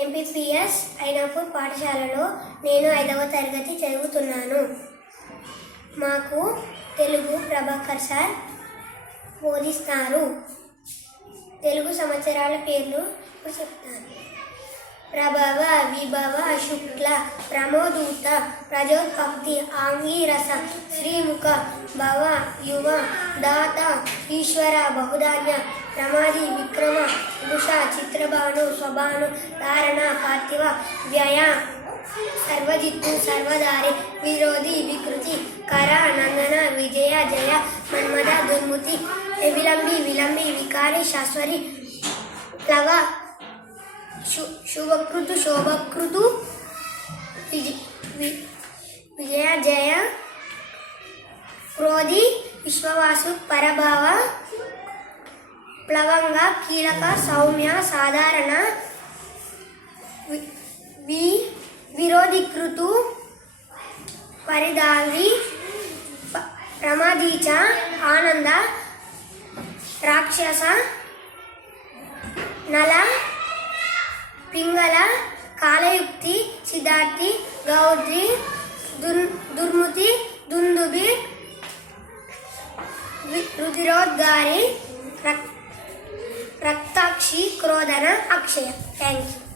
MPPS Ainapur పాఠశాలలో నేను 5వ తరగతి చదువుతున్నాను. మాకు తెలుగు ప్రభాకర్ సార్ బోధిస్తారు. తెలుగు సంవత్సరాల పేర్లు చెప్తాను. ప్రభవ, విభవ, శుక్ల, ప్రమోదూత, ప్రజోత్పత్తి, ఆంగీరస, శ్రీముఖ, భవ, యువ, దాత, ఈశ్వర, బహుధాన్య, ప్రమాది, విక్రమ, వృష, చిత్రభాను, స్వభాను, ధారణ, పార్థివ, వ్యయ, సర్వజిత్తు, సర్వధారి, విరోధి, వికృతి, కర, నందన, విజయ, జయ, మన్మద, దుర్ముతి, విలంబి, విలంబి, వికారి, శాశ్వరి, ప్లవ, శుభకృతు, శోభకృతు, విజయ, జయ, క్రోధి, విశ్వవాసు, పరభావ, ప్లవంగ, కీలక, సౌమ్య, సాధారణ, విరోధికృతు, పరిదావి, ప్రమాదీచ, ఆనంద, రాక్షస, నల, పింగళ, కాలయుక్తి, సిద్ధార్థి, గౌద్రి, దుర్ముతి, దుందుబి, రుధిరోద్గారి, రక్తాక్షి, క్రోధన, అక్షయ. Thank you.